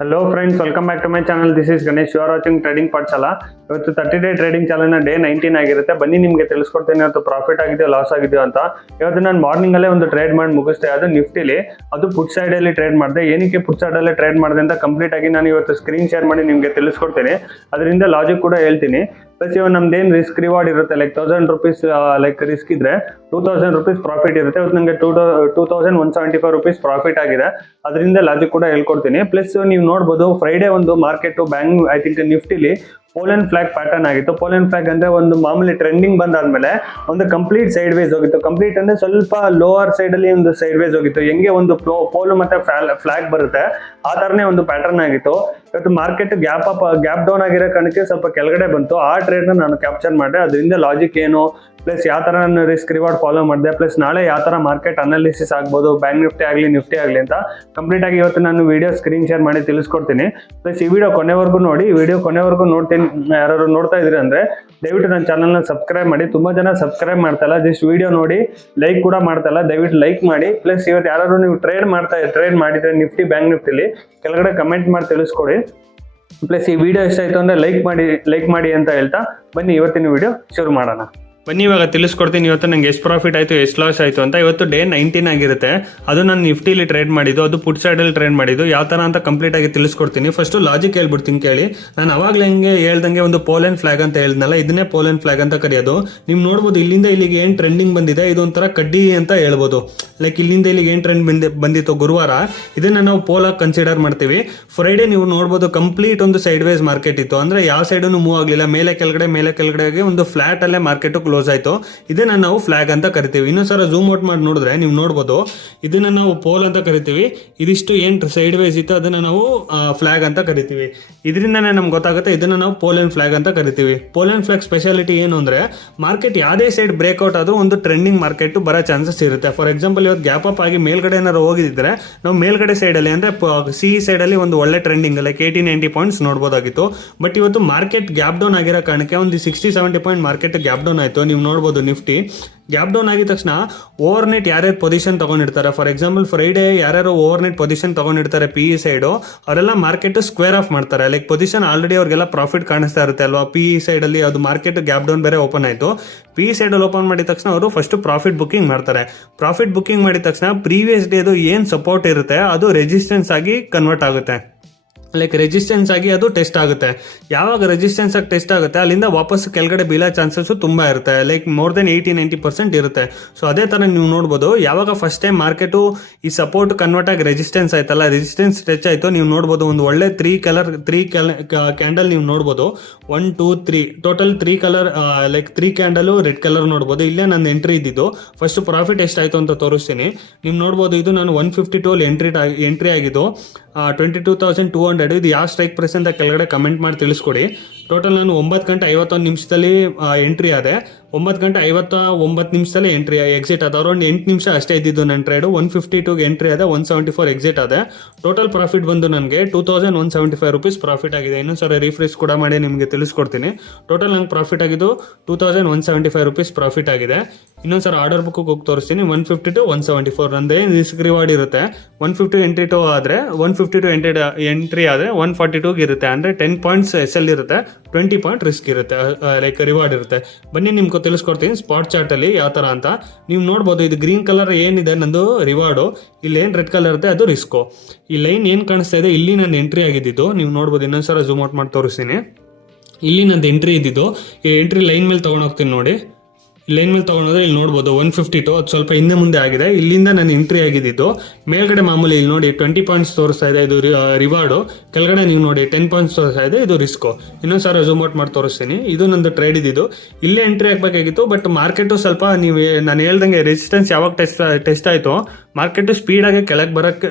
Hello friends, welcome back to my channel. This is Ganesh. You are watching trading Pathshala. ಇವತ್ತು 30 day trading challenge day 19 ಆಗಿರುತ್ತೆ. ಬನ್ನಿ ನಿಮಗೆ ತಿಳಿಸ್ಕೊಡ್ತೀನಿ ಇವತ್ತು ಪ್ರಾಫಿಟ್ ಆಗಿದೆಯೋ ಲಾಸ್ ಆಗಿದೆಯೋ ಅಂತ. ಇವತ್ತು ನಾನು ಮಾರ್ನಿಂಗ್ ಅಲ್ಲೇ ಒಂದು ಟ್ರೇಡ್ ಮಾಡಿ ಮುಗಿಸ್ತೆ. ಅದು ನಿಫ್ಟಿಲಿ, ಅದು ಪುಟ್ ಸೈಡ್ ಅಲ್ಲಿ ಟ್ರೇಡ್ ಮಾಡಿದೆ. ಏನಕ್ಕೆ ಪುಟ್ ಸೈಡ್ ಅಲ್ಲಿ ಟ್ರೇಡ್ ಮಾಡಿದೆ ಅಂತ ಕಂಪ್ಲೀಟ್ ಆಗಿ ನಾನು ಇವತ್ತು ಸ್ಕ್ರೀನ್ ಶೇರ್ ಮಾಡಿ ನಿಮಗೆ ತಿಳಿಸ್ಕೊಡ್ತೀನಿ. ಅದರಿಂದ ಲಾಜಿಕ್ ಕೂಡ ಹೇಳ್ತೀನಿ. ಪ್ಲಸ್ ಇವಾಗ ನಮ್ದೇನು ರಿಸ್ಕ್ ರಿವಾರ್ಡ್ ಇರುತ್ತೆ, ಲೈಕ್ 1000 ರೂಪೀಸ್ ಲೈಕ್ ರಿಸ್ಕ್ ಇದ್ರೆ 2000 ರೂಪೀಸ್ ಪ್ರಾಫಿಟ್ ಇರುತ್ತೆ. ಇವತ್ತು ನನಗೆ 2175 ರೂಪೀಸ್ ಪ್ರಾಫಿಟ್ ಆಗಿದೆ. ಅದರಿಂದ ಲಾಜಿಕ್ ಕೂಡ ಹೇಳ್ಕೊಡ್ತೀನಿ. ಪ್ಲಸ್ ನೀವು ನೋಡ್ಬೋದು, ಫ್ರೈಡೇ ಒಂದು ಮಾರ್ಕೆಟ್ ಬ್ಯಾಂಕ್ ಐ ಥಿಂಕ್ ನಿಫ್ಟಿಲಿ ಪೋಲೆನ್ ಫ್ಲಾಗ್ ಪ್ಯಾಟರ್ನ್ ಆಗಿತ್ತು. ಪೋಲೆನ್ ಫ್ಲಾಗ್ ಅಂದ್ರೆ ಒಂದು ಮಾಮೂಲಿ ಟ್ರೆಂಡಿಂಗ್ ಬಂದಾದ್ಮೇಲೆ ಒಂದು ಕಂಪ್ಲೀಟ್ ಸೈಡ್ ವೇಸ್ ಹೋಗಿತ್ತು. ಕಂಪ್ಲೀಟ್ ಅಂದ್ರೆ ಸ್ವಲ್ಪ ಲೋವರ್ ಸೈಡ್ ಅಲ್ಲಿ ಒಂದು ಸೈಡ್ ವೇಸ್ ಹೋಗಿತ್ತು. ಹೆಂಗೆ ಒಂದು ಪೋಲ್ ಮತ್ತೆ ಫ್ಲಾಗ್ ಬರುತ್ತೆ ಆ ತರನೇ ಒಂದು ಪ್ಯಾಟರ್ನ್ ಆಗಿತ್ತು. ಇವತ್ತು ಮಾರ್ಕೆಟ್ ಗ್ಯಾಪ್ ಡೌನ್ ಆಗಿರೋ ಕಾರಣಕ್ಕೆ ಸ್ವಲ್ಪ ಕೆಳಗಡೆ ಬಂತು. ಆ ಟ್ರೇಡ್ ನಾನು ಕ್ಯಾಪ್ಚರ್ ಮಾಡಿದೆ. ಅದರಿಂದ ಲಾಜಿಕ್ ಏನು, ಪ್ಲಸ್ ಯಾವ ತರ ನಾನು ರಿಸ್ಕ್ ರಿವಾರ್ಡ್ ಫಾಲೋ ಮಾಡಿದೆ, ಪ್ಲಸ್ ನಾಳೆ ಯಾವ ತರ ಮಾರ್ಕೆಟ್ ಅನಾಲಿಸಿಸ್ ಆಗ್ಬೋದು, ಬ್ಯಾಂಕ್ ನಿಫ್ಟಿ ಆಗಲಿ ನಿಫ್ಟಿ ಆಗಲಿ ಅಂತ ಕಂಪ್ಲೀಟ್ ಆಗಿ ಇವತ್ತು ನಾನು ವಿಡಿಯೋ ಸ್ಕ್ರೀನ್ ಶೇರ್ ಮಾಡಿ ತಿಳಿಸ್ಕೊಡ್ತೀನಿ. ಪ್ಲಸ್ ಈ ವಿಡಿಯೋ ಕೊನೆವರೆಗೂ ನೋಡಿ. ಈ ವಿಡಿಯೋ ಕೊನೆವರೆಗೂ ನೋಡ್ತೀನಿ. ಯಾರು ನೋಡ್ತಾ ಇದ್ರಿ ಅಂದ್ರೆ ದಯವಿಟ್ಟು ನನ್ನ ಚಾನಲ್ನ ಸಬ್ಸ್ಕ್ರೈಬ್ ಮಾಡಿ. ತುಂಬಾ ಜನ ಸಬ್ಸ್ಕ್ರೈಬ್ ಮಾಡ್ತಾ ಇಲ್ಲ, ಜಸ್ಟ್ ವಿಡಿಯೋ ನೋಡಿ ಲೈಕ್ ಕೂಡ ಮಾಡ್ತಾ ಇಲ್ಲ. ದಯವಿಟ್ಟು ಲೈಕ್ ಮಾಡಿ. ಪ್ಲಸ್ ಇವತ್ತು ಯಾರು ನೀವು ಟ್ರೇಡ್ ಮಾಡಿದ್ರೆ ನಿಫ್ಟಿ ಬ್ಯಾಂಕ್ ನಿಫ್ಟಿಲಿ ಕೆಳಗಡೆ ಕಮೆಂಟ್ ಮಾಡಿ ತಿಳಿಸ್ಕೊಡಿ. ಪ್ಲಸ್ ಈ ವಿಡಿಯೋ ಇಷ್ಟ ಆಯ್ತು ಅಂದ್ರೆ ಲೈಕ್ ಮಾಡಿ ಅಂತ ಹೇಳ್ತಾ ಬನ್ನಿ ಇವತ್ತಿನ ವಿಡಿಯೋ ಶುರು ಮಾಡೋಣ. ಬನ್ನಿ ಇವಾಗ ತಿಳಿಸ್ಕೊಡ್ತೀನಿ ಇವತ್ತು ನಂಗೆ ಎಷ್ಟು ಪ್ರಾಫಿಟ್ ಆಯಿತು, ಎಷ್ಟು ಲಾಸ್ ಆಯಿತು ಅಂತ. ಇವತ್ತು ಡೇ 19 ಆಗಿರುತ್ತೆ. ಅದು ನಾನು ನಿಫ್ಟಿಲಿ ಟ್ರೇಡ್ ಮಾಡಿದ್ದು, ಅದು ಪುಟ್ ಸೈಡಲ್ಲಿ ಟ್ರೇಡ್ ಮಾಡಿದ್ದು. ಯಾವ ಥರ ಅಂತ ಕಂಪ್ಲೀಟ್ ಆಗಿ ತಿಳಿಸ್ಕೊಡ್ತೀನಿ. ಫಸ್ಟು ಲಾಜಿಕ್ ಹೇಳ್ಬಿಡ್ತೀನಿ ಕೇಳಿ. ನಾನು ಅವಾಗಲೇ ಹಿಂಗೆ ಹೇಳ್ದಂಗೆ ಒಂದು ಪೋಲೆನ್ ಫ್ಲಾಗ್ ಅಂತ ಹೇಳಿದ್ನಲ್ಲ, ಇದನ್ನೇ ಪೋಲೆನ್ ಫ್ಲಾಗ್ ಅಂತ ಕರೆಯೋದು. ನೀವು ನೋಡ್ಬೋದು ಇಲ್ಲಿಂದ ಇಲ್ಲಿಗೆ ಏನು ಟ್ರೆಂಡಿಂಗ್ ಬಂದಿದೆ, ಇದೊಂಥರ ಕಡ್ಡಿ ಅಂತ ಹೇಳ್ಬೋದು. ಲೈಕ್ ಇಲ್ಲಿಂದ ಇಲ್ಲಿಗೆ ಏನು ಟ್ರೆಂಡ್ ಬಂದಿತ್ತು ಗುರುವಾರ, ಇದನ್ನು ನಾವು ಪೋಲಾಗಿ ಕನ್ಸಿಡರ್ ಮಾಡ್ತೀವಿ. ಫ್ರೈಡೇ ನೀವು ನೋಡ್ಬೋದು ಕಂಪ್ಲೀಟ್ ಒಂದು ಸೈಡ್ ವೇಸ್ ಮಾರ್ಕೆಟ್ ಇತ್ತು. ಅಂದರೆ ಯಾವ ಸೈಡನ್ನು ಮೂವ್ ಆಗಲಿಲ್ಲ, ಮೇಲೆ ಕೆಳಗಡೆಗೆ ಒಂದು ಫ್ಲಾಟ್ ಅಲ್ಲೇ ಮಾರ್ಕೆಟ್ ಕ್ಲೋಸ್ ಆಯ್ತು. ಇದನ್ನ ನಾವು ಫ್ಲಾಗ್ ಅಂತ ಕರಿತೀವಿ. ಇನ್ನೊಂದ್ಸಲ ಝೂಮ್ ಔಟ್ ಮಾಡಿ ನೋಡಿದ್ರೆ ನೀವು ನೋಡ್ಬೋದು, ಇದನ್ನ ನಾವು ಪೋಲ್ ಅಂತ ಕರಿತೀವಿ. ಇದಿಷ್ಟು ಏನು ಸೈಡ್ ವೇಸ್ ಇತ್ತು ಅದನ್ನ ನಾವು ಫ್ಲಾಗ್ ಅಂತ ಕರಿತೀವಿ. ಇದರಿಂದನೇ ನಮ್ಗೆ ಗೊತ್ತಾಗುತ್ತೆ ಇದನ್ನ ನಾವು ಪೋಲೆನ್ ಫ್ಲಾಗ್ ಅಂತ ಕರಿತೀವಿ. ಪೋಲೆನ್ ಫ್ಲಾಗ್ ಸ್ಪೆಷಾಲಿಟಿ ಏನು ಅಂದ್ರೆ, ಮಾರ್ಕೆಟ್ ಯಾವುದೇ ಸೈಡ್ ಬ್ರೇಕ್ಔಟ್ ಆದ್ರೂ ಒಂದು ಟ್ರೆಂಡಿಂಗ್ ಮಾರ್ಕೆಟ್ ಬರೋ ಚಾನ್ಸಸ್ ಇರುತ್ತೆ. ಫಾರ್ ಎಕ್ಸಾಂಪಲ್ ಇವತ್ತು ಗ್ಯಾಪ್ ಅಪ್ ಆಗಿ ಮೇಲ್ಗಡೆ ಏನಾದ್ರು ಹೋಗಿದ್ರೆ ನಾವು ಮೇಲ್ಗಡೆ ಸೈಡ್ ಅಲ್ಲಿ ಅಂದ್ರೆ ಸಿ ಸೈಡ್ ಅಲ್ಲಿ ಒಂದು ಒಳ್ಳೆ ಟ್ರೆಂಡಿಂಗ್ ಲೈಕ್ 80-90 ಪಾಯಿಂಟ್ಸ್ ನೋಡ್ಬೋದಾಗಿತ್ತು. ಬಟ್ ಇವತ್ತು ಮಾರ್ಕೆಟ್ ಗ್ಯಾಪ್ ಡೌನ್ ಆಗಿರೋ ಕಾರಣಕ್ಕೆ ಒಂದು 60-70 ಪಾಯಿಂಟ್ ಮಾರ್ಕೆಟ್ ಗ್ಯಾಪ್ ಡೌನ್ ಆಯ್ತು. ನೀವು ನೋಡ್ಬೋದು ನಿಫ್ಟಿ ಗ್ಯಾಪ್ ಡೌನ್ ಆಗಿದ ತಕ್ಷಣ ಓವರ್ ನೈಟ್ ಯಾರ್ಯಾರು ಪೊಸಿಷನ್ ತಗೊಂಡಿರ್ತಾರೆ, ಫಾರ್ ಎಕ್ಸಾಂಪಲ್ ಫ್ರೈಡೇ ಯಾರ್ಯಾರು ಓವರ್ ನೈಟ್ ಪೊಸಿಷನ್ ತಗೊಂಡಿರ್ತಾರೆ PE ಸೈಡು, ಅವರೆಲ್ಲ ಮಾರ್ಕೆಟ್ ಸ್ಕ್ವೇರ್ ಆಫ್ ಮಾಡ್ತಾರೆ. ಲೈಕ್ ಪೊಸಿಷನ್ ಆಲ್ರೆಡಿ ಅವ್ರಿಗೆಲ್ಲ ಪ್ರಾಫಿಟ್ ಕಾಣಿಸ್ತಾ ಇರುತ್ತೆ ಅಲ್ವಾ. PE ಸೈಡ್ ಅಲ್ಲಿ ಅದು ಮಾರ್ಕೆಟ್ ಗ್ಯಾಪ್ ಡೌನ್ ಬೇರೆ ಓಪನ್ ಆಯಿತು. PE ಸೈಡ್ ಅಲ್ಲಿ ಓಪನ್ ಮಾಡಿದ ತಕ್ಷಣ ಅವರು ಫಸ್ಟ್ ಪ್ರಾಫಿಟ್ ಬುಕ್ಕಿಂಗ್ ಮಾಡ್ತಾರೆ. ಪ್ರಾಫಿಟ್ ಬುಕ್ಕಿಂಗ್ ಮಾಡಿದ ತಕ್ಷಣ ಪ್ರೀವಿಯಸ್ ಡೇದು ಏನು ಸಪೋರ್ಟ್ ಇರುತ್ತೆ ಅದು ರೆಸಿಸ್ಟೆನ್ಸ್ ಆಗಿ ಕನ್ವರ್ಟ್ ಆಗುತ್ತೆ. ಲೈಕ್ ರೆಸಿಸ್ಟೆನ್ಸ್ ಆಗಿ ಅದು ಟೆಸ್ಟ್ ಆಗುತ್ತೆ. ಯಾವಾಗ ರೆಸಿಸ್ಟೆನ್ಸ್ ಆಗಿ ಟೆಸ್ಟ್ ಆಗುತ್ತೆ ಅಲ್ಲಿಂದ ವಾಪಸ್ ಕೆಳಗಡೆ ಬೀಳೋ ಚಾನ್ಸಸ್ ತುಂಬಾ ಇರುತ್ತೆ. ಲೈಕ್ ಮೋರ್ ದೆನ್ 80-90% ಇರುತ್ತೆ. ಸೊ ಅದೇ ತರ ನೀವು ನೋಡ್ಬೋದು, ಯಾವಾಗ ಫಸ್ಟ್ ಟೈಮ್ ಮಾರ್ಕೆಟು ಈ ಸಪೋರ್ಟ್ ಕನ್ವರ್ಟ್ ಆಗಿ ರೆಸಿಸ್ಟೆನ್ಸ್ ಆಯ್ತಲ್ಲ, ರೆಸಿಸ್ಟೆನ್ಸ್ ಟಚ್ ಆಯ್ತು. ನೀವು ನೋಡ್ಬೋದು ಒಂದು ಒಳ್ಳೆ 3 ಕ್ಯಾಂಡಲ್ ನೀವು ನೋಡ್ಬೋದು. 1 2 3 total 3 colour like 3 candle red colour ನೋಡ್ಬೋದು. ಇಲ್ಲೇ ನನ್ನ ಎಂಟ್ರಿ ಇದ್ದಿದ್ದು. ಫಸ್ಟ್ ಪ್ರಾಫಿಟ್ ಎಷ್ಟಾಯ್ತು ಅಂತ ತೋರಿಸ್ತೀನಿ. ನೀವು ನೋಡ್ಬೋದು ಇದು ನಾನು 152 ಎಂಟ್ರಿ ಆಗಿದ್ದು 22,200. ಇದು ಯಾವ ಸ್ಟ್ರೈಕ್ ಪ್ರೈಸ್ ಅಂತ ಕೆಳಗಡೆ ಕಮೆಂಟ್ ಮಾಡಿ ತಿಳಿಸ್ಕೊಡಿ. ಟೋಟಲ್ ನಾನು 9:51 ಎಂಟ್ರಿ ಆದೆ. 9:59 ಎಂಟ್ರಿ ಎಕ್ಸಿಟ್ ಆದ. ಅರೌಂಡ್ 8 ನಿಮಿಷ ಅಷ್ಟೇ ಇದ್ದಿದ್ದು ನನ್ನ ಟ್ರೇಡು. 152 ಎಂಟ್ರಿ ಆದ, 174 ಎಕ್ಸಿಟ್ ಆದೆ. ಟೋಟಲ್ ಪ್ರಾಫಿಟ್ ಬಂದು ನನಗೆ 2175 ರೂಪೀಸ್ ಪ್ರಾಫಿಟ್ ಆಗಿದೆ. ಇನ್ನೊಂದ್ಸರಿ ರಿಫ್ರೆಶ್ ಕೂಡ ಮಾಡಿ ನಿಮಗೆ ತಿಳಿಸ್ಕೊಡ್ತೀನಿ. ಟೋಟಲ್ ನಂಗೆ ಪ್ರಾಫಿಟ್ ಆಗಿದ್ದು 2175 ರೂಪೀಸ್ ಪ್ರಾಫಿಟ್ ಆಗಿದೆ. ಇನ್ನೊಂದ್ಸಲ ಆರ್ಡರ್ ಬುಕ್ ಹೋಗಿ ತೋರಿಸ್ತೀನಿ. 150 to 174 ನಂದೇ ರಿಸ್ಕ್ ರಿವಾರ್ಡ್ ಇರುತ್ತೆ. 150 ಎಂಟ್ರಿ ಆದರೆ 152 ಎಂಟ್ರಿ ಆದರೆ 142 ಇರುತ್ತೆ. ಅಂದರೆ 10 ಪಾಯಿಂಟ್ಸ್ SL ಇರುತ್ತೆ, 20 ಪಾಯಿಂಟ್ ರಿಸ್ಕ್ ಇರುತ್ತೆ, ಲೈಕ್ ರಿವಾರ್ಡ್ ಇರುತ್ತೆ. ಬನ್ನಿ ನಿಮ್ಗೆ ತಿಳಿಸ್ಕೊಡ್ತೀನಿ ಸ್ಪಾಟ್ ಚಾರ್ಟ್ ಅಲ್ಲಿ ಯಾವ ತರ ಅಂತ. ನೀವು ನೋಡ್ಬೋದು ಇದು ಗ್ರೀನ್ ಕಲರ್ ಏನಿದೆ ನಂದು ರಿವಾರ್ಡು, ಇಲ್ಲಿ ಏನು ರೆಡ್ ಕಲರ್ ಇರುತ್ತೆ ಅದು ರಿಸ್ಕು. ಈ ಲೈನ್ ಏನು ಕಾಣಿಸ್ತಾ ಇದೆ ಇಲ್ಲಿ ನಾನು ಎಂಟ್ರಿ ಆಗಿದ್ದು ನೀವು ನೋಡ್ಬೋದು. ಇನ್ನೊಂದ್ಸಲ ಝೂಮ್ ಔಟ್ ಮಾಡಿ ತೋರಿಸ್ತೀನಿ. ಇಲ್ಲಿ ನಂದು ಎಂಟ್ರಿ ಇದ್ದಿದ್ದು. ಈ ಎಂಟ್ರಿ ಲೈನ್ ಮೇಲೆ ತೊಗೊಂಡು ಹೋಗ್ತೀನಿ ನೋಡಿ. ಲೈನ್ ಮೇಲೆ ತೊಗೊಂಡೋದ್ರೆ ಇಲ್ಲಿ ನೋಡ್ಬೋದು 152 ಅದು ಸ್ವಲ್ಪ ಹಿಂದೆ ಮುಂದೆ ಆಗಿದೆ. ಇಲ್ಲಿಂದ ನಾನು ಎಂಟ್ರಿ ಆಗಿದ್ದು. ಮೇಲ್ಗಡೆ ಮಾಮೂಲಿ ಇಲ್ಲಿ ನೋಡಿ 20 ಪಾಯಿಂಟ್ಸ್ ತೋರಿಸ್ತಾ ಇದೆ, ಇದು ರಿವಾರ್ಡು. ಕೆಳಗಡೆ ನೀವು ನೋಡಿ 10 ಪಾಯಿಂಟ್ಸ್ ತೋರಿಸ್ತಾ ಇದೆ, ಇದು ರಿಸ್ಕು. ಇನ್ನೊಂದ್ಸಲ ಝೂಮ್ ಔಟ್ ಮಾಡಿ ತೋರಿಸ್ತೀನಿ. ಇದು ನಂದು ಟ್ರೇಡ್ ಇದ್ದಿದ್ದು. ಇಲ್ಲೇ ಎಂಟ್ರಿ ಆಗಬೇಕಾಗಿತ್ತು. ಬಟ್ ಮಾರ್ಕೆಟು ಸ್ವಲ್ಪ ನಾನು ಹೇಳ್ದಂಗೆ ರೆಸಿಸ್ಟೆನ್ಸ್ ಯಾವಾಗ ಟೆಸ್ಟ್ ಆಯಿತು ಮಾರ್ಕೆಟು ಸ್ಪೀಡಾಗಿ ಕೆಳಗೆ ಬರೋಕ್ಕೆ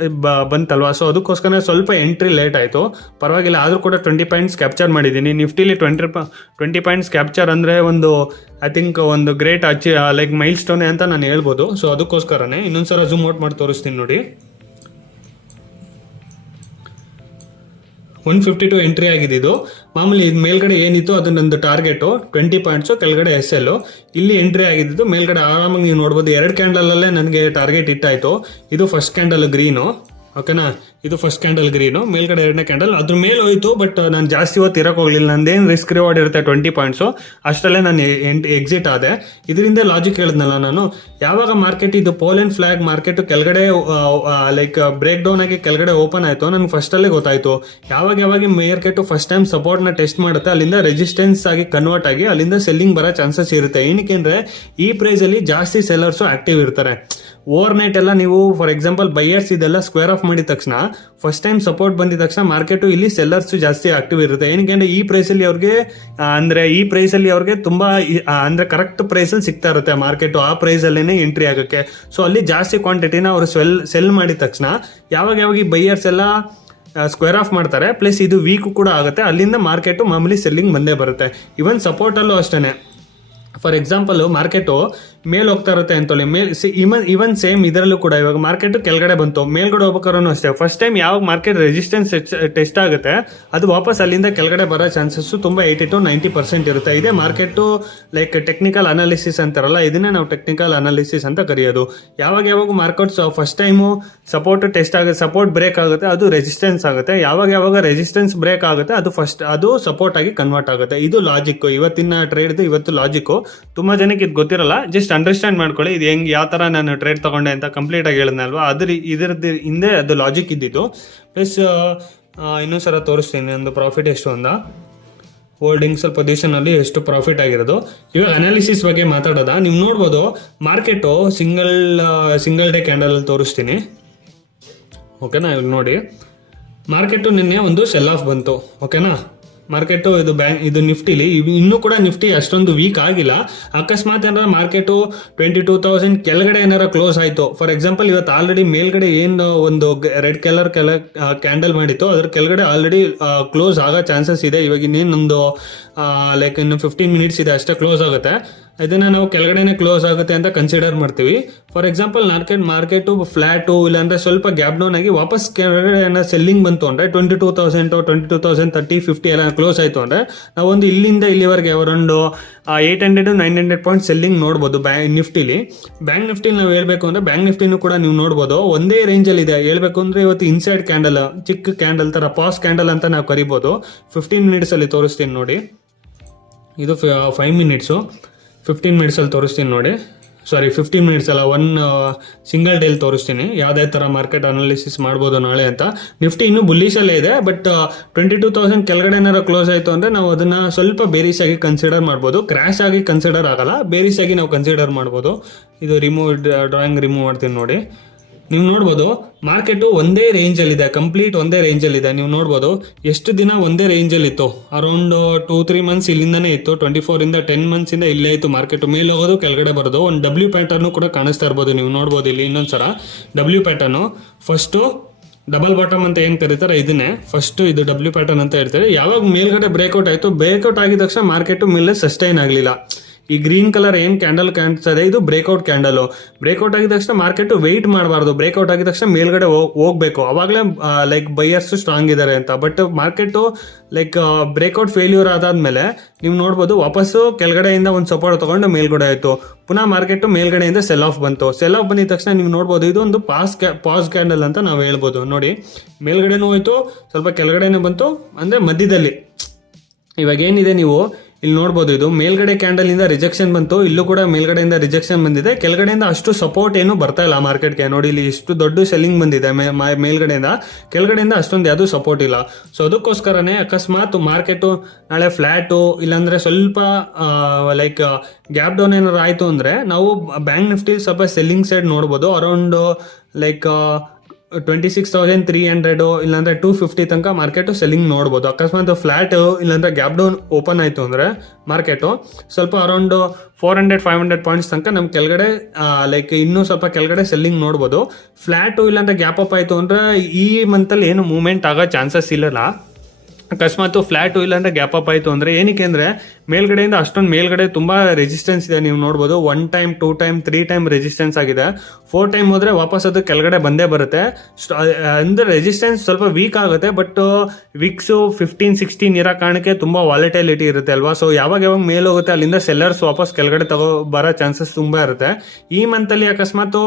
ಬಂತಲ್ವಾ. ಸೊ ಅದಕ್ಕೋಸ್ಕರ ಸ್ವಲ್ಪ ಎಂಟ್ರಿ ಲೇಟ್ ಆಯಿತು. ಪರವಾಗಿಲ್ಲ, ಆದರೂ ಕೂಡ 20 ಪಾಯಿಂಟ್ಸ್ ಕ್ಯಾಪ್ಚರ್ ಮಾಡಿದ್ದೀನಿ. ನಿಫ್ಟಿಲಿ 20 ಪಾಯಿಂಟ್ಸ್ ಕ್ಯಾಪ್ಚರ್ ಅಂದರೆ ಒಂದು ಐ ಥಿಂಕ್ ಒಂದು ಗ್ರೇಟ್ ಲೈಕ್ ಮೈಲ್ ಸ್ಟೋನ್ ಅಂತ ನಾನು ಹೇಳ್ಬೋದು. ಸೊ ಅದಕ್ಕೋಸ್ಕರನೇ ಇನ್ನೊಂದ್ಸಲ ಝೂಮ್ ಔಟ್ ಮಾಡಿ ತೋರಿಸ್ತೀನಿ ನೋಡಿ. 152 ಎಂಟ್ರಿ ಆಗಿದ್ದು. ಮಾಮೂಲಿ ಮೇಲ್ಗಡೆ ಏನಿತ್ತು ಅದು ನಂದು ಟಾರ್ಗೆಟು 20 ಪಾಯಿಂಟ್ಸು, ಕೆಳಗಡೆ SL. ಇಲ್ಲಿ ಎಂಟ್ರಿ ಆಗಿದ್ದು ಮೇಲ್ಗಡೆ ಆರಾಮಾಗಿ ನೀವು ನೋಡ್ಬೋದು 2 ಕ್ಯಾಂಡಲಲ್ಲೇ ನನಗೆ ಟಾರ್ಗೆಟ್ ಇಟ್ಟಾಯಿತು. ಇದು ಫಸ್ಟ್ ಕ್ಯಾಂಡಲ್ ಗ್ರೀನು, ಓಕೆನಾ. ಇದು ಫಸ್ಟ್ ಕ್ಯಾಂಡಲ್ ಗ್ರೀನು, ಮೇಲ್ಗಡೆ ಎರಡನೇ ಕ್ಯಾಂಡಲ್, ಅದ್ರ ಮೇಲೆ ಹೋಯ್ತು. ಬಟ್ ನಾನು ಜಾಸ್ತಿ ಹೊತ್ತು ಇರೋಕೆ ಹೋಗಲಿಲ್ಲ, ನಂದೇನು ರಿಸ್ಕ್ ರಿವಾರ್ಡ್ ಇರುತ್ತೆ 20 ಪಾಯಿಂಟ್ಸು, ಅಷ್ಟರಲ್ಲೇ ನಾನು ಎಕ್ಸಿಟ್ ಆದೆ. ಇದರಿಂದ ಲಾಜಿಕ್ ಹೇಳಿದ್ನಲ್ಲ ನಾನು, ಯಾವಾಗ ಮಾರ್ಕೆಟ್ ಇದು ಪೋಲೆಂಡ್ ಫ್ಲಾಗ್ ಮಾರ್ಕೆಟ್ ಕೆಳಗಡೆ ಲೈಕ್ ಬ್ರೇಕ್ ಡೌನ್ ಆಗಿ ಕೆಳಗಡೆ ಓಪನ್ ಆಯಿತು, ನನಗೆ ಫಸ್ಟಲ್ಲೇ ಗೊತ್ತಾಯಿತು ಯಾವಾಗ ಮಾರ್ಕೆಟ್ ಫಸ್ಟ್ ಟೈಮ್ ಸಪೋರ್ಟ್ನ ಟೆಸ್ಟ್ ಮಾಡುತ್ತೆ, ಅಲ್ಲಿಂದ ರೆಸಿಸ್ಟೆನ್ಸ್ ಆಗಿ ಕನ್ವರ್ಟ್ ಆಗಿ ಅಲ್ಲಿಂದ ಸೆಲ್ಲಿಂಗ್ ಬರೋ ಚಾನ್ಸಸ್ ಇರುತ್ತೆ. ಏನಕ್ಕೆ ಅಂದರೆ ಈ ಪ್ರೈಸಲ್ಲಿ ಜಾಸ್ತಿ ಸೆಲ್ಲರ್ಸು ಆಕ್ಟಿವ್ ಇರ್ತಾರೆ. ಓವರ್ ನೈಟ್ ಎಲ್ಲ ನೀವು ಫಾರ್ ಎಕ್ಸಾಂಪಲ್ ಬೈಯರ್ಸ್ ಇದೆಲ್ಲ ಸ್ಕ್ವೇರ್ ಆಫ್ ಮಾಡಿದ ತಕ್ಷಣ, ಫಸ್ಟ್ ಟೈಮ್ ಸಪೋರ್ಟ್ ಬಂದಿದ ತಕ್ಷಣ ಮಾರ್ಕೆಟು ಇಲ್ಲಿ ಸೆಲ್ಲರ್ಸ್ ಜಾಸ್ತಿ ಆಕ್ಟಿವ್ ಇರುತ್ತೆ. ಏನಕ್ಕೆ ಅಂದರೆ ಈ ಪ್ರೈಸಲ್ಲಿ ಅವ್ರಿಗೆ ತುಂಬ ಅಂದರೆ ಕರೆಕ್ಟ್ ಪ್ರೈಸಲ್ಲಿ ಸಿಗ್ತಾ ಇರುತ್ತೆ ಮಾರ್ಕೆಟು, ಆ ಪ್ರೈಸಲ್ಲೇ ಎಂಟ್ರಿ ಆಗೋಕ್ಕೆ. ಸೊ ಅಲ್ಲಿ ಜಾಸ್ತಿ ಕ್ವಾಂಟಿಟಿನ ಅವರು ಸೆಲ್ ಮಾಡಿದ ತಕ್ಷಣ ಯಾವಾಗ ಈ ಬೈಯರ್ಸ್ ಎಲ್ಲ ಸ್ಕ್ವೇರ್ ಆಫ್ ಮಾಡ್ತಾರೆ, ಪ್ಲಸ್ ಇದು ವೀಕ್ ಕೂಡ ಆಗುತ್ತೆ, ಅಲ್ಲಿಂದ ಮಾರ್ಕೆಟು ಮಾಮೂಲಿ ಸೆಲ್ಲಿಂಗ್ ಬಂದೇ ಬರುತ್ತೆ. ಇವನ್ ಸಪೋರ್ಟಲ್ಲೂ ಅಷ್ಟೇ. ಫಾರ್ ಎಕ್ಸಾಂಪಲ್ ಮಾರ್ಕೆಟು ಮೇಲೆ ಹೋಗ್ತಾ ಇರುತ್ತೆ ಅಂತೇಳಿ ಇವನ್ ಸೇಮ್ ಇದರಲ್ಲೂ ಕೂಡ ಇವಾಗ ಮಾರ್ಕೆಟ್ ಕೆಳಗಡೆ ಬಂತು, ಮೇಲ್ಗಡೆ ಹೋಗ್ಬೇಕಾದ್ರೂ ಅಷ್ಟೇ. ಫಸ್ಟ್ ಟೈಮ್ ಯಾವಾಗ ಮಾರ್ಕೆಟ್ ರೆಸಿಸ್ಟೆನ್ಸ್ ಟೆಸ್ಟ್ ಆಗುತ್ತೆ, ಅದು ವಾಪಸ್ ಅಲ್ಲಿಂದ ಕೆಳಗಡೆ ಬರೋ ಚಾನ್ಸಸ್ಸು ತುಂಬ 80 to 90% ಇರುತ್ತೆ. ಇದೇ ಮಾರ್ಕೆಟು ಲೈಕ್ ಟೆಕ್ನಿಕಲ್ ಅನಾಲಿಸಿಸ್ ಅಂತಾರಲ್ಲ, ಇದನ್ನೇ ನಾವು ಟೆಕ್ನಿಕಲ್ ಅನಾಲಿಸಿಸ್ ಅಂತ ಕರೆಯೋದು. ಯಾವಾಗ markets first time support test ಆಗುತ್ತೆ, ಸಪೋರ್ಟ್ ಬ್ರೇಕ್ ಆಗುತ್ತೆ, ಅದು ರೆಸಿಸ್ಟೆನ್ಸ್ ಆಗುತ್ತೆ. ಯಾವಾಗ ರೆಸಿಸ್ಟೆನ್ಸ್ ಬ್ರೇಕ್ ಆಗುತ್ತೆ, ಅದು ಸಪೋರ್ಟ್ ಆಗಿ ಕನ್ವರ್ಟ್ ಆಗುತ್ತೆ. ಇದು ಲಾಜಿಕ್, ಇವತ್ತಿನ ಟ್ರೇಡ್ದು ಇವತ್ತು ಲಾಜಿಕ್ಕು. ತುಂಬ ಜನಕ್ಕೆ ಇದು ಗೊತ್ತಿರಲ್ಲ, ಜಸ್ಟ್ ಅಂಡರ್ಸ್ಟ್ಯಾಂಡ್ ಮಾಡ್ಕೊಳ್ಳಿ ಇದು ಹೆಂಗೆ ಯಾವ ಥರ ನಾನು ಟ್ರೇಡ್ ತೊಗೊಂಡೆ ಅಂತ ಕಂಪ್ಲೀಟಾಗಿ ಹೇಳಿದ್ನಲ್ವಾ, ಇದರದ್ದು ಹಿಂದೆ ಅದು ಲಾಜಿಕ್ ಇದ್ದಿತ್ತು. ಪ್ಲಸ್ ಇನ್ನೂ ಸಲ ತೋರಿಸ್ತೀನಿ ಒಂದು ಪ್ರಾಫಿಟ್ ಎಷ್ಟು ಅಂತ, ಹೋಲ್ಡಿಂಗ್ಸ್ ಪೊಸಿಷನಲ್ಲಿ ಎಷ್ಟು ಪ್ರಾಫಿಟ್ ಆಗಿರೋದು. ಇವಾಗ ಅನಾಲಿಸಿಸ್ ಬಗ್ಗೆ ಮಾತಾಡೋದ, ನೀವು ನೋಡ್ಬೋದು ಮಾರ್ಕೆಟು ಸಿಂಗಲ್ ಡೇ ಕ್ಯಾಂಡಲ್ ತೋರಿಸ್ತೀನಿ. ಓಕೆನಾ, ಇವಾಗ ನೋಡಿ ಮಾರ್ಕೆಟು ನಿನ್ನೆ ಒಂದು ಸೆಲ್ ಆಫ್ ಬಂತು. ಓಕೆನಾ, ಮಾರ್ಕೆಟು ಇದು ನಿಫ್ಟಿಲಿ ಇನ್ನೂ ಕೂಡ ನಿಫ್ಟಿ ಅಷ್ಟೊಂದು ವೀಕ್ ಆಗಿಲ್ಲ. ಅಕಸ್ಮಾತ್ ಏನಾರ ಮಾರ್ಕೆಟು 22,000 ಕೆಳಗಡೆ ಏನಾರ ಕ್ಲೋಸ್ ಆಯಿತು, ಫಾರ್ ಎಕ್ಸಾಂಪಲ್ ಇವತ್ತು ಆಲ್ರೆಡಿ ಮೇಲ್ಗಡೆ ಏನು ಒಂದು ರೆಡ್ ಕಲರ್ ಕ್ಯಾಂಡಲ್ ಮಾಡಿತ್ತು, ಅದ್ರ ಕೆಳಗಡೆ ಆಲ್ರೆಡಿ ಕ್ಲೋಸ್ ಆಗೋ ಚಾನ್ಸಸ್ ಇದೆ. ಇವಾಗ ಇನ್ನೇನೊಂದು ಲೈಕ್ ಇನ್ನು 15 ಮಿನಿಟ್ಸ್ ಇದೆ ಅಷ್ಟೇ ಕ್ಲೋಸ್ ಆಗುತ್ತೆ. ಇದನ್ನು ನಾವು ಕೆಳಗಡೆನೆ ಕ್ಲೋಸ್ ಆಗುತ್ತೆ ಅಂತ ಕನ್ಸಿಡರ್ ಮಾಡ್ತೀವಿ. ಫಾರ್ ಎಕ್ಸಾಂಪಲ್ ಮಾರ್ಕೆಟು ಫ್ಲಾಟು ಇಲ್ಲಾಂದರೆ ಸ್ವಲ್ಪ ಗ್ಯಾಪ್ ಡೌನ್ ಆಗಿ ವಾಪಸ್ ಕೆಳಗಡೆ ಏನಾದ್ರು ಸೆಲ್ಲಿಂಗ್ ಬಂತು ಅಂದರೆ 22,000 22,030 50 ಎಲ್ಲ ಕ್ಲೋಸ್ ಆಯಿತು ಅಂದರೆ ನಾವೊಂದು ಇಲ್ಲಿಂದ ಇಲ್ಲಿವರೆಗೆ ಒಂದು 800 to 900 ಪಾಯಿಂಟ್ ಸೆಲ್ಲಿಂಗ್ ನೋಡ್ಬೋದು ಬ್ಯಾಂಕ್ ನಿಫ್ಟಿಲಿ ನಾವು ಹೇಳ್ಬೇಕು ಅಂದರೆ ಬ್ಯಾಂಕ್ ನಿಫ್ಟಿನೂ ಕೂಡ ನೀವು ನೋಡ್ಬೋದು ಒಂದೇ ರೇಂಜಲ್ಲಿ ಇದೆ. ಹೇಳ್ಬೇಕು ಅಂದರೆ ಇವತ್ತು ಇನ್ಸೈಡ್ ಕ್ಯಾಂಡಲ್, ಚಿಕ್ಕ ಕ್ಯಾಂಡಲ್ ಥರ ಪಾಸ್ ಕ್ಯಾಂಡಲ್ ಅಂತ ನಾವು ಕರಿಬೋದು. 15 ಮಿನಿಟ್ಸಲ್ಲಿ ತೋರಿಸ್ತೀನಿ ನೋಡಿ, ಇದು 5 ಮಿನಿಟ್ಸು 15 ಮಿನಿಟ್ಸಲ್ಲಿ ತೋರಿಸ್ತೀನಿ ನೋಡಿ. ಸಾರಿ 15 ಮಿನಿಟ್ಸ್ ಅಲ್ಲ, ಸಿಂಗಲ್ ಡೇಲಿ ತೋರಿಸ್ತೀನಿ ಯಾವುದೇ ಥರ ಮಾರ್ಕೆಟ್ ಅನಾಲಿಸಿಸ್ ಮಾಡ್ಬೋದು ನಾಳೆ ಅಂತ. ನಿಫ್ಟಿ ಇನ್ನೂ ಬುಲ್ಲಿಶಲ್ಲೇ ಇದೆ, ಬಟ್ 22,000 ಕೆಳಗಡೆ ಏನಾರು ಕ್ಲೋಸ್ ಆಯಿತು ಅಂದರೆ ನಾವು ಅದನ್ನು ಸ್ವಲ್ಪ ಬೇರಿಶ್ ಆಗಿ ಕನ್ಸಿಡರ್ ಮಾಡ್ಬೋದು. ಕ್ರ್ಯಾಶ್ ಆಗಿ ಕನ್ಸಿಡರ್ ಆಗಲ್ಲ, ಬೇರಿಶ್ ಆಗಿ ನಾವು ಕನ್ಸಿಡರ್ ಮಾಡ್ಬೋದು. ಇದು ಡ್ರಾಯಿಂಗ್ ರಿಮೂವ್ ಮಾಡ್ತೀನಿ ನೋಡಿ. ನೀವು ನೋಡ್ಬೋದು ಮಾರ್ಕೆಟು ಒಂದೇ ರೇಂಜಲ್ಲಿದೆ, ಕಂಪ್ಲೀಟ್ ಒಂದೇ ರೇಂಜಲ್ಲಿದೆ. ನೀವು ನೋಡ್ಬೋದು ಎಷ್ಟು ದಿನ ಒಂದೇ ರೇಂಜಲ್ಲಿತ್ತು, ಅರೌಂಡ್ 2-3 ಮಂತ್ಸ್ ಇಲ್ಲಿಂದನೇ ಇತ್ತು. 24 10 ಮಂತ್ಸಿಂದ ಇಲ್ಲೇ ಇತ್ತು ಮಾರ್ಕೆಟು. ಮೇಲೆ ಹೋಗೋದು ಕೆಳಗಡೆ ಬರೋದು, ಒಂದು ಡಬ್ಲ್ಯೂ ಪ್ಯಾಟರ್ನು ಕೂಡ ಕಾಣಿಸ್ತಾ ಇರ್ಬೋದು. ನೀವು ನೋಡ್ಬೋದು ಇಲ್ಲಿ ಇನ್ನೊಂದ್ಸಲ W pattern. First double bottom ಅಂತ ಏನು ಕರೀತಾರೆ ಇದನ್ನೇ ಫಸ್ಟು, ಇದು ಡಬ್ಲ್ಯೂ ಪ್ಯಾಟರ್ನ್ ಅಂತ ಹೇಳ್ತಾರೆ. ಯಾವಾಗ ಮೇಲ್ಗಡೆ ಬ್ರೇಕ್ಔಟ್ ಆಯಿತು, ಬ್ರೇಕ್ಔಟ್ ಆಗಿದ ತಕ್ಷಣ ಮಾರ್ಕೆಟು ಮೇಲೆ ಸಸ್ಟೈನ್ ಆಗಲಿಲ್ಲ. ಈ ಗ್ರೀನ್ ಕಲರ್ ಏನು ಕ್ಯಾಂಡಲ್ ಕಾಣಿಸ್ತದೆ ಇದು ಬ್ರೇಕ್ಔಟ್ ಕ್ಯಾಂಡಲು. ಬ್ರೇಕ್ಔಟ್ ಆಗಿದ ತಕ್ಷಣ ಮಾರ್ಕೆಟು ವೆಯ್ಟ್ ಮಾಡಬಾರ್ದು, ಬ್ರೇಕ್ಔಟ್ ಆಗಿದ ತಕ್ಷಣ ಮೇಲ್ಗಡೆ ಹೋಗಬೇಕು, ಅವಾಗಲೇ ಲೈಕ್ ಬೈಯರ್ಸು ಸ್ಟ್ರಾಂಗ್ ಇದ್ದಾರೆ ಅಂತ. But market like breakout failure ಆದಾದ್ಮೇಲೆ ನೀವು ನೋಡ್ಬೋದು ವಾಪಸ್ಸು ಕೆಳಗಡೆಯಿಂದ ಒಂದು ಸಪೋರ್ಟ್ ತೊಗೊಂಡು ಮೇಲ್ಗಡೆ ಆಯಿತು. ಪುನಃ ಮಾರ್ಕೆಟು ಮೇಲ್ಗಡೆಯಿಂದ ಸೆಲ್ ಆಫ್ ಬಂತು. ಸೆಲ್ ಆಫ್ ಬಂದಿದ ತಕ್ಷಣ ನೀವು ನೋಡ್ಬೋದು ಇದು ಒಂದು ಪಾಸ್ ಕ್ಯಾಂಡಲ್ ಅಂತ ನಾವು ಹೇಳ್ಬೋದು. ನೋಡಿ ಮೇಲ್ಗಡೆನೂ ಹೋಯ್ತು, ಸ್ವಲ್ಪ ಕೆಳಗಡೆನೂ ಬಂತು, ಅಂದರೆ ಮಧ್ಯದಲ್ಲಿ. ಇವಾಗ ಏನಿದೆ ನೀವು ಇಲ್ಲಿ ನೋಡ್ಬೋದು, ಇದು ಮೇಲ್ಗಡೆ ಕ್ಯಾಂಡಲ್ ಇಂದ ರಿಜೆಕ್ಷನ್ ಬಂತು, ಇಲ್ಲೂ ಕೂಡ ಮೇಲ್ಗಡೆಯಿಂದ ರಿಜೆಕ್ಷನ್ ಬಂದಿದೆ. ಕೆಳಗಡೆಯಿಂದ ಅಷ್ಟು ಸಪೋರ್ಟ್ ಏನು ಬರ್ತಾ ಇಲ್ಲ ಮಾರ್ಕೆಟ್ಗೆ. ನೋಡಿ ಇಲ್ಲಿ ಇಷ್ಟು ದೊಡ್ಡ ಸೆಲ್ಲಿಂಗ್ ಬಂದಿದೆ ಮೇಲ್ಗಡೆಯಿಂದ, ಕೆಳಗಡೆಯಿಂದ ಅಷ್ಟೊಂದು ಯಾವುದು ಸಪೋರ್ಟ್ ಇಲ್ಲ. ಸೊ ಅದಕ್ಕೋಸ್ಕರನೇ ಅಕಸ್ಮಾತ್ ಮಾರ್ಕೆಟು ನಾಳೆ ಫ್ಲಾಟು ಇಲ್ಲಾಂದ್ರೆ ಸ್ವಲ್ಪ ಲೈಕ್ ಗ್ಯಾಪ್ ಡೌನ್ ಏನಾರು ಆಯಿತು ಅಂದರೆ ನಾವು ಬ್ಯಾಂಕ್ ನಿಫ್ಟಿ ಸ್ವಲ್ಪ ಸೆಲ್ಲಿಂಗ್ ಸೈಡ್ ನೋಡ್ಬೋದು. ಅರೌಂಡ್ ಲೈಕ್ 26,300 ಇಲ್ಲಾಂದ್ರೆ 250 ತನಕ ಮಾರ್ಕೆಟು ಸೆಲ್ಲಿಂಗ್ ನೋಡ್ಬೋದು. ಅಕಸ್ಮಾತ್ ಫ್ಲಾಟ್ ಇಲ್ಲಾಂದ್ರೆ ಗ್ಯಾಪ್ ಡೌನ್ ಓಪನ್ ಆಯಿತು ಅಂದರೆ ಮಾರ್ಕೆಟು ಸ್ವಲ್ಪ ಅರೌಂಡ್ 400-500 ಪಾಯಿಂಟ್ಸ್ ತನಕ ನಮ್ಮ ಕೆಳಗಡೆ ಲೈಕ್ ಇನ್ನೂ ಸ್ವಲ್ಪ ಕೆಳಗಡೆ ಸೆಲ್ಲಿಂಗ್ ನೋಡ್ಬೋದು. ಫ್ಲಾಟು ಇಲ್ಲಾಂದ್ರೆ ಗ್ಯಾಪ್ ಅಪ್ ಆಯಿತು ಅಂದರೆ ಈ ಮಂತಲ್ಲಿ ಏನು ಮೂವ್ಮೆಂಟ್ ಆಗೋ ಚಾನ್ಸಸ್ ಇಲ್ಲಲ್ಲ. ಅಕಸ್ಮಾತ್ ಫ್ಲಾಟು ಇಲ್ಲಾಂದರೆ ಗ್ಯಾಪ್ ಅಪ್ ಆಯಿತು ಅಂದರೆ ಏನಕ್ಕೆ ಅಂದರೆ ಮೇಲ್ಗಡೆಯಿಂದ ಅಷ್ಟೊಂದು ಮೇಲ್ಗಡೆ ತುಂಬ ರೆಸಿಸ್ಟೆನ್ಸ್ ಇದೆ, ನೀವು ನೋಡ್ಬೋದು 1 ಟೈಮ್ 2 ಟೈಮ್ 3 ಟೈಮ್ ರೆಸಿಸ್ಟೆನ್ಸ್ ಆಗಿದೆ. 4 ಟೈಮ್ ಹೋದರೆ ವಾಪಸ್ ಅದು ಕೆಳಗಡೆ ಬಂದೇ ಬರುತ್ತೆ. ಅಂದರೆ ರೆಸಿಸ್ಟೆನ್ಸ್ ಸ್ವಲ್ಪ ವೀಕ್ ಆಗುತ್ತೆ, ಬಟ್ ವಿಕ್ಸು 15-16 ಇರೋ ಕಾರಣಕ್ಕೆ ತುಂಬ ವಾಲಿಟೈಲಿಟಿ ಇರುತ್ತೆ ಅಲ್ವಾ. ಸೊ ಯಾವಾಗ ಮೇಲ್ ಹೋಗುತ್ತೆ ಅಲ್ಲಿಂದ ಸೆಲ್ಲರ್ಸ್ ವಾಪಸ್ ಕೆಳಗಡೆ ಬರೋ ಚಾನ್ಸಸ್ ತುಂಬ ಇರುತ್ತೆ. ಈ ಮಂತಲ್ಲಿ ಅಕಸ್ಮಾತ್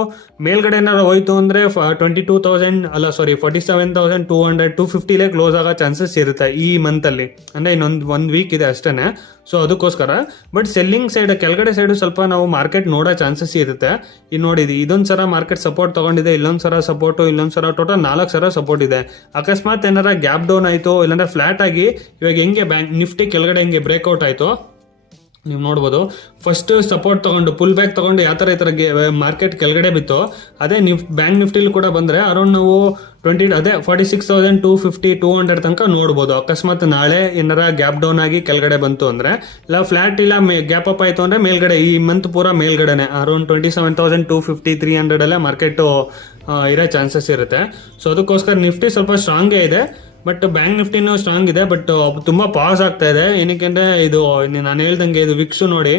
ಮೇಲ್ಗಡೆ ಏನಾದ್ರು ಹೋಯ್ತು ಅಂದರೆ 47,200 250 ಕ್ಲೋಸ್ ಆಗೋ ಚಾನ್ಸಸ್ ಇರುತ್ತೆ ಈ ಮಂತಲ್ಲಿ. ಅಂದರೆ ಒಂದು ವೀಕ್ ಇದೆ ಅಷ್ಟೇ. ಸೊ ಅದಕ್ಕೋಸ್ಕರ ಬಟ್ ಸೆಲ್ಲಿಂಗ್ ಸೈಡ್ ಕೆಳಗಡೆ ಸೈಡು ಸ್ವಲ್ಪ ನಾವು ಮಾರ್ಕೆಟ್ ನೋಡೋ ಚಾನ್ಸಸ್ ಇರುತ್ತೆ. ಈಗ ನೋಡಿದ್ವಿ ಇದೊಂದು ಸಲ ಮಾರ್ಕೆಟ್ ಸಪೋರ್ಟ್ ತಗೊಂಡಿದೆ, ಇಲ್ಲೊಂದು ಸಲ ಸಪೋರ್ಟು, ಇಲ್ಲೊಂದು ಸಲ ಟೋಟಲ್ 4 ಸಲ ಸಪೋರ್ಟ್ ಇದೆ. ಅಕಸ್ಮಾತ್ ಏನಾರ ಗ್ಯಾಪ್ ಡೌನ್ ಆಯಿತು ಇಲ್ಲಾಂದ್ರೆ ಫ್ಲಾಟ್ ಆಗಿ ಇವಾಗ ಹೆಂಗೆ ಬ್ಯಾಂಕ್ ನಿಫ್ಟಿ ಕೆಳಗಡೆ ಹೆಂಗೆ ಬ್ರೇಕ್ಔಟ್ ಆಯಿತು ನೀವು ನೋಡ್ಬೋದು. ಫಸ್ಟ್ ಸಪೋರ್ಟ್ ತಗೊಂಡು ಪುಲ್ ಬ್ಯಾಕ್ ತಗೊಂಡು ಯಾವ ಥರ ಮಾರ್ಕೆಟ್ ಕೆಳಗಡೆ ಬಿತ್ತು, ಅದೇ ಬ್ಯಾಂಕ್ ನಿಫ್ಟಿಲಿ ಕೂಡ ಬಂದರೆ ಅರೌಂಡ್ ನಾವು 46,250 200 ತನಕ ನೋಡ್ಬೋದು. ಅಕಸ್ಮಾತ್ ನಾಳೆ ಏನಾರ ಗ್ಯಾಪ್ ಡೌನ್ ಆಗಿ ಕೆಳಗಡೆ ಬಂತು ಅಂದರೆ, ಇಲ್ಲ ಫ್ಲಾಟ್ ಇಲ್ಲ ಗ್ಯಾಪ್ ಅಪ್ ಆಯಿತು ಅಂದರೆ ಮೇಲ್ಗಡೆ ಈ ಮಂತ್ ಪೂರ ಮೇಲ್ಗಡೆನೆ ಅರೌಂಡ್ 27,250 300 ಅಲ್ಲೇ ಮಾರ್ಕೆಟು ಇರೋ ಚಾನ್ಸಸ್ ಇರುತ್ತೆ. ಸೊ ಅದಕ್ಕೋಸ್ಕರ ನಿಫ್ಟಿ ಸ್ವಲ್ಪ ಸ್ಟ್ರಾಂಗೇ ಇದೆ, ಬಟ್ ಬ್ಯಾಂಕ್ ನಿಫ್ಟಿನೂ ಸ್ಟ್ರಾಂಗ್ ಇದೆ, ಬಟ್ ತುಂಬ ಪಾಸ್ ಆಗ್ತಾ ಇದೆ. ಏನಕ್ಕೆ ಇದು ನಾನು ಹೇಳ್ದಂಗೆ ಇದು ವಿಕ್ಸು ನೋಡಿ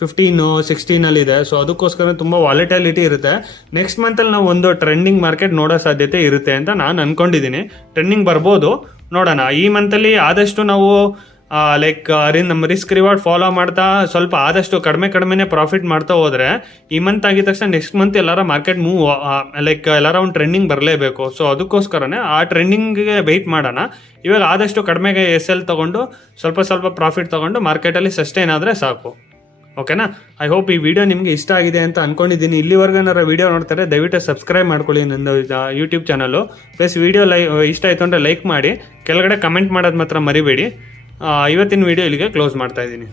15-16 ಇದೆ. ಸೊ ಅದಕ್ಕೋಸ್ಕರ ತುಂಬ ವಾಲಿಟೈಲಿಟಿ ಇರುತ್ತೆ. ನೆಕ್ಸ್ಟ್ ಮಂತಲ್ಲಿ ನಾವು ಒಂದು ಟ್ರೆಂಡಿಂಗ್ ಮಾರ್ಕೆಟ್ ನೋಡೋ ಸಾಧ್ಯತೆ ಇರುತ್ತೆ ಅಂತ ನಾನು ಅನ್ಕೊಂಡಿದ್ದೀನಿ. ಟ್ರೆಂಡಿಂಗ್ ಬರ್ಬೋದು, ನೋಡೋಣ. ಈ ಮಂತಲ್ಲಿ ಆದಷ್ಟು ನಾವು ನಮ್ಮ ರಿಸ್ಕ್ ರಿವಾರ್ಡ್ ಫಾಲೋ ಮಾಡ್ತಾ ಸ್ವಲ್ಪ ಆದಷ್ಟು ಕಡಿಮೆನೇ ಪ್ರಾಫಿಟ್ ಮಾಡ್ತಾ ಹೋದರೆ ಈ ಮಂತ್ ಆಗಿದ ತಕ್ಷಣ ನೆಕ್ಸ್ಟ್ ಮಂತ್ ಎಲ್ಲರ ಮಾರ್ಕೆಟ್ ಎಲ್ಲರ ಒಂದು ಟ್ರೆಂಡಿಂಗ್ ಬರಲೇಬೇಕು. ಸೊ ಅದಕ್ಕೋಸ್ಕರನೇ ಆ ಟ್ರೆಂಡಿಂಗ್ಗೆ ವೆಯ್ಟ್ ಮಾಡೋಣ. ಇವಾಗ ಆದಷ್ಟು ಕಡಿಮೆಗೆ SL ತೊಗೊಂಡು ಸ್ವಲ್ಪ ಪ್ರಾಫಿಟ್ ತೊಗೊಂಡು ಮಾರ್ಕೆಟಲ್ಲಿ ಸಸ್ಟೈನ್ ಆದರೆ ಸಾಕು. ಓಕೆನಾ? ಐ ಹೋಪ್ ಈ ವಿಡಿಯೋ ನಿಮಗೆ ಇಷ್ಟ ಆಗಿದೆ ಅಂತ ಅನ್ಕೊಂಡಿದ್ದೀನಿ. ಇಲ್ಲಿವರೆಗೂ ಏನಾರ ವಿಡಿಯೋ ನೋಡ್ತಾರೆ ದಯವಿಟ್ಟು ಸಬ್ಸ್ಕ್ರೈಬ್ ಮಾಡ್ಕೊಳ್ಳಿ ನನ್ನ ಯೂಟ್ಯೂಬ್ ಚಾನಲು. ಪ್ಲಸ್ ವಿಡಿಯೋ ಇಷ್ಟ ಆಯಿತು ಅಂದರೆ ಲೈಕ್ ಮಾಡಿ, ಕೆಳಗಡೆ ಕಮೆಂಟ್ ಮಾಡೋದು ಮಾತ್ರ ಮರಿಬೇಡಿ. ಇವತ್ತಿನ ವಿಡಿಯೋ ಇಲ್ಲಿಗೆ ಕ್ಲೋಸ್ ಮಾಡ್ತಾ ಇದ್ದೀನಿ.